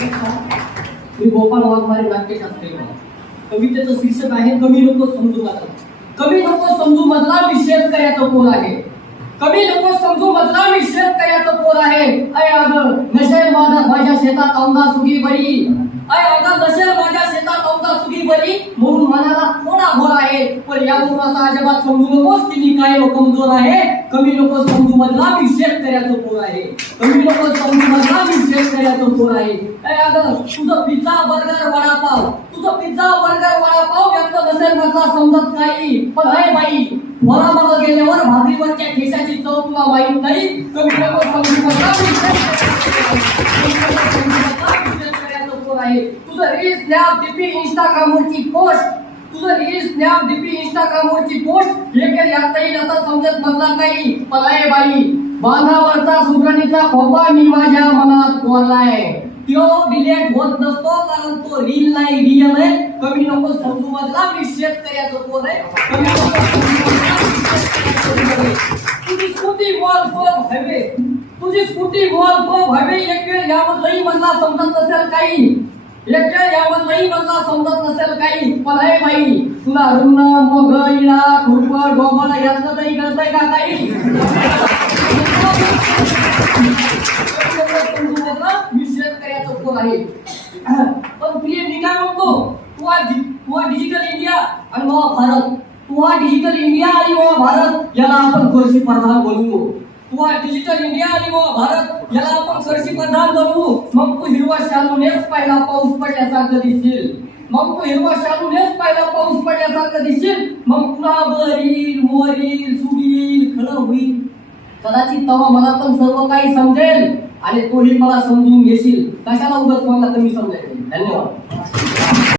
मी गोपाळ वाघमारे नाट्यशास्त्री कवितेचं शीर्षक आहे कमी नको समजू मजला. कमी नको समजू मजला मी शेतकऱ्याचं पोर आहे. कमी नको समजू मजला मी शेतकऱ्याचं पोर आहे. अय अगं नशेल माझ्या शेतात औंधा सुगी बरी. अय अगं नशेल माझ्या शेतात औंधा सुगी बरी. म्हणून मनाला थोडा घोर आहे. पण या गुणाचा अजिबात समजू नकोस की मी काय कमजोर आहे. कमी नको समजू मजला मी शेतकऱ्याचं पोर आहे. कमी नको समजू मजला मी शेतकऱ्याचं पोर आहे. अय अगं तुझं पिझ्झा बर्गर वडापाव व्यक्त नसेल मधला समजत काही. पण अय बाई वरामध्ये गेल्यावर भाकरीवरच्या ठेशाची चव तुला माहित नाही. कमी नको समजू मजला मी शेतकऱ्याचं पोर आहे. तुझं रील स्नॅप डीपी इंस्टाग्रामवरची पोस्ट एक यातही नसत समजत मधला काही. पण अय बाई बांधावरचा सुगरणीचा खोपा मी माझ्या मनात कोरलाय. तो डिलीट होत नसतो कारण तो रील नाही रियल आहे. कमी नको समजू मधला मी शेतकऱ्याचं पोर आहे. तुझी स्कूटी वॉल को हवे एक वेळ यामधलंही मधला समजत नसेल काही. पण आहे बाई तुला रुग्ण मग इडा खुरपड गोबल यातलं तरी कळतंय का काही. मी शेतकऱ्याचं पोर आहे. पण प्रिय मी काय म्हणतो तू डिजिटल इंडिया आणि मग भारत याला आपण कृषी प्रधान बनवू. डिजिटल इंडिया आणि भारत याला आपण कृषी प्रधान बनवू. मग तू हिरवा शालूनेच पहिला पाऊस पडल्यासारखं दिसशील. मग पुन्हा बरील मोरील सुगील खरं होईल. कदाचित तेव्हा मला पण सर्व काही समजेल आणि तोही मला समजून घेशील. कशाला उगाच मला कमी समजायचं. धन्यवाद.